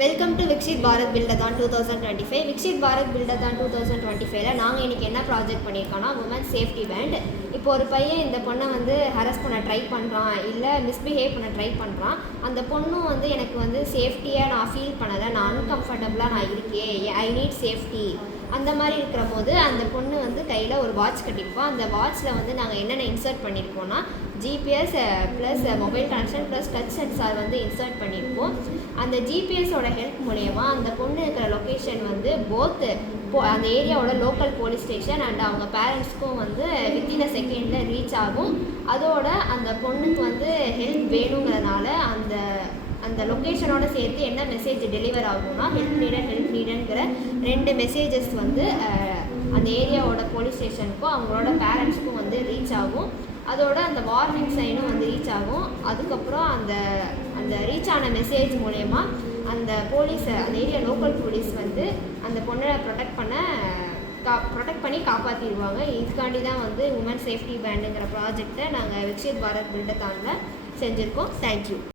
Welcome to Viksit Bharat buildathon 2025. Viksit Bharat buildathon 2025ல நாங்கள் இன்றைக்கி என்ன ப்ராஜெக்ட் பண்ணியிருக்கோன்னா உமன் சேஃப்டி பேண்ட். இப்போ ஒரு பையன் இந்த பொண்ணை ஹராஸ் பண்ண ட்ரை பண்ணுறான், இல்லை மிஸ்பிஹேவ் பண்ண ட்ரை பண்ணுறான். அந்த பொண்ணும் எனக்கு சேஃப்டியாக நான் ஃபீல் பண்ணலை, நான் அன்கம்ஃபர்டபுளாக நான் இருக்கேன், ஐ நீட் சேஃப்டி அந்த மாதிரி இருக்கிற போது அந்த பொண்ணு கையில் ஒரு வாட்ச் கட்டியிருப்போம். அந்த வாட்சில் நாங்கள் என்னென்ன இன்சர்ட் பண்ணியிருக்கோன்னா GPS plus mobile connection plus touch sensor insert பண்ணியிருப்போம். அந்த ஜிபிஎஸோட ஹெல்ப் மூலயமா அந்த பொண்ணு இருக்கிற லொக்கேஷன் போத் அந்த ஏரியாவோட லோக்கல் போலீஸ் ஸ்டேஷன் அண்ட் அவங்க பேரண்ட்ஸ்க்கும் வித்தின் அ செகண்டில் ரீச் ஆகும். அதோட அந்த பொண்ணுக்கு ஹெல்ப் வேணுங்கிறதுனால அந்த லொக்கேஷனோட சேர்த்து என்ன மெசேஜ் டெலிவர் ஆகும்னா ஹெல்ப் நீடன்கிற 2 மெசேஜஸ் அந்த ஏரியாவோட போலீஸ் ஸ்டேஷனுக்கும் அவங்களோட பேரண்ட்ஸுக்கும் ரீச் ஆகும். அதோட அந்த வார்னிங் சைனும் ரீச் ஆகும். அதுக்கப்புறம் அந்த ரீச் ஆன மெசேஜ் மூலயமா அந்த ஏரியா லோக்கல் போலீஸ் அந்த பொண்ணை ப்ரொடெக்ட் பண்ணி காப்பாற்றிடுவாங்க. இதுக்காண்டி தான் உமன் சேஃப்டி பேண்டுங்கிற ப்ராஜெக்டை நாங்கள் விக்ஷித் பாரத் பில்டதானில் செஞ்சுருக்கோம். தேங்க்யூ.